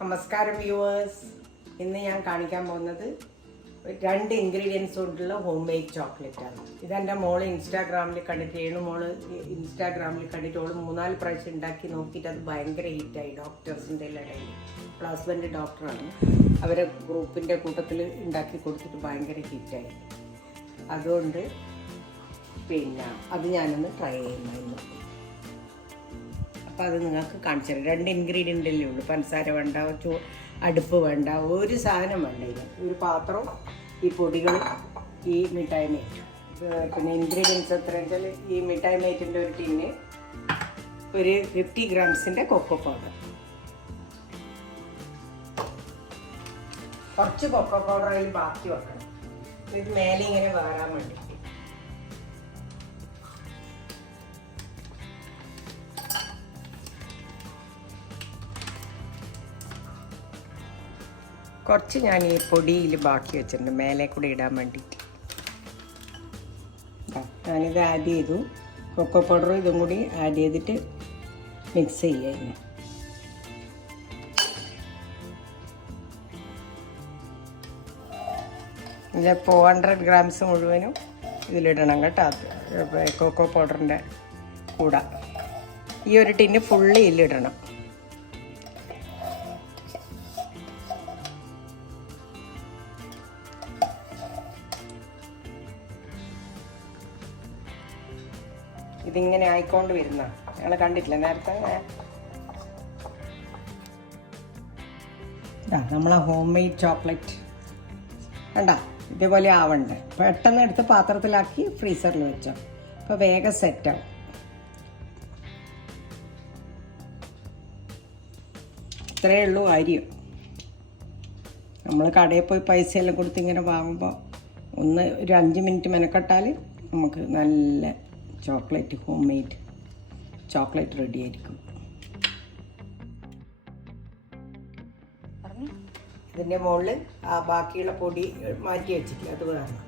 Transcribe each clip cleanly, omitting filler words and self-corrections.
നമസ്കാരം വ്യൂവേഴ്സ്. ഇന്ന് ഞാൻ കാണിക്കാൻ പോകുന്നത് 2 ഇൻഗ്രീഡിയൻസ് കൊണ്ടുള്ള ഹോം മെയ്ഡ് ചോക്ലേറ്റാണ്. ഇതെൻ്റെ മോള് ഇൻസ്റ്റാഗ്രാമിൽ കണ്ടിട്ട് ഇൻസ്റ്റാഗ്രാമിൽ കണ്ടിട്ട് ഓള് 3-4 പ്രാവശ്യം ഉണ്ടാക്കി നോക്കിയിട്ട് അത് ഭയങ്കര ഹിറ്റായി. ഡോക്ടേഴ്സിൻ്റെ ഇടയിൽ ഹസ്ബൻഡ് ഡോക്ടറാണ്, അവരെ ഗ്രൂപ്പിൻ്റെ കൂട്ടത്തിൽ ഉണ്ടാക്കി കൊടുത്തിട്ട് ഭയങ്കര ഹിറ്റായി. അതുകൊണ്ട് അത് ഞാനൊന്ന് ട്രൈ ചെയ്യുന്നു. അപ്പോൾ അത് നിങ്ങൾക്ക് കാണിച്ചു തരാം. 2 ഇൻഗ്രീഡിയൻ്റല്ലേ ഉള്ളൂ. പഞ്ചസാര വേണ്ട, അടുപ്പ് വേണ്ട, ഒരു സാധനം വേണ്ട. ഇത് ഒരു പാത്രം, ഈ പൊടികൾ, ഈ മിഠായി മേറ്റ്. പിന്നെ ഇൻഗ്രീഡിയൻസ് എത്രയെന്ന് വെച്ചാൽ ഈ മിഠായി മേറ്റിൻ്റെ ഒരു ടിന്ന്, ഒരു 50 ഗ്രാംസിൻ്റെ കൊക്കോ പൗഡർ, കുറച്ച് കൊക്കോ പൗഡർ അതിൽ ബാക്കി വെക്കണം. ഇത് മേലെ ഇങ്ങനെ വേറാൻ വേണ്ടി. കുറച്ച് ഞാൻ ഈ പൊടിയിൽ ബാക്കി വെച്ചിട്ടുണ്ട് മേലെ കൂടെ ഇടാൻ വേണ്ടിയിട്ട്. ഞാനിത് ആഡ് ചെയ്തു. കൊക്കോ പൗഡറും ഇതും കൂടി ആഡ് ചെയ്തിട്ട് മിക്സ് ചെയ്യുക. ഇതിപ്പോൾ 100 ഗ്രാംസ് മുഴുവനും ഇതിലിടണം കേട്ടോ, കൊക്കോ പൗഡറിൻ്റെ കൂടെ. ഈ ഒരു ടിന്ന് ഫുള്ള് ഇതിലിടണം. ഇതിങ്ങനെ ആയിക്കൊണ്ട് വരുന്ന ഞങ്ങൾ കണ്ടിട്ടില്ല നേരത്തെ. നമ്മളെ ഹോം മെയ്ഡ് ചോക്ലേറ്റ് കണ്ട ഇതേപോലെ ആവണ്ടേ. പെട്ടെന്ന് എടുത്ത് പാത്രത്തിലാക്കി ഫ്രീസറിൽ വെച്ചോ, അപ്പോൾ വേഗം സെറ്റാവും. ഇത്രയേ ഉള്ളൂ കാര്യം. നമ്മൾ കടയിൽ പോയി പൈസ എല്ലാം കൊടുത്ത് ഇങ്ങനെ വാങ്ങുമ്പോൾ ഒരു 5 മിനിറ്റ് മെനക്കെട്ടാൽ നമുക്ക് നല്ല chocolate, home made chocolate ready ആയിരിക്കും. ഇതിൻ്റെ മുകളിൽ ആ ബാക്കിയുള്ള പൊടി മാറ്റി വെച്ചിട്ട് അത് വേണം.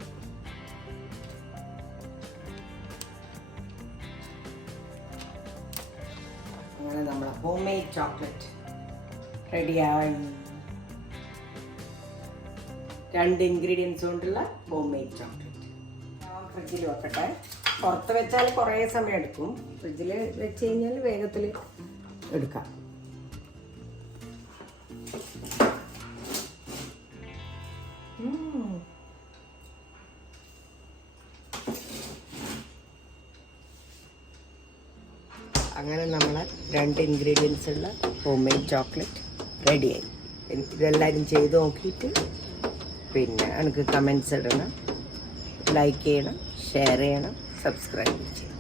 അങ്ങനെ നമ്മളെ ഹോം മെയ്ഡ് ചോക്ലേറ്റ് റെഡിയായി. 2 ഇൻഗ്രീഡിയൻസ് കൊണ്ടുള്ള ഹോം മെയ്ഡ് ചോക്ലേറ്റ്. ഫ്രിഡ്ജിൽ വെക്കട്ടെ. പുറത്ത് വെച്ചാൽ കുറേ സമയം എടുക്കും. ഫ്രിഡ്ജിൽ വെച്ച് കഴിഞ്ഞാൽ വേഗത്തിൽ എടുക്കാം. അങ്ങനെ നമ്മളെ 2 ഇൻഗ്രീഡിയൻസ് ഉള്ള ഹോം മെയ്ഡ് ചോക്ലേറ്റ് റെഡിയായി. ഇതെല്ലാവരും ചെയ്ത് നോക്കിയിട്ട് എനിക്ക് കമൻസ് ഇടണം, ലൈക്ക് ചെയ്യണം, ഷെയർ ചെയ്യണം, സബ്സ്ക്രൈബ് ചെയ്യണം.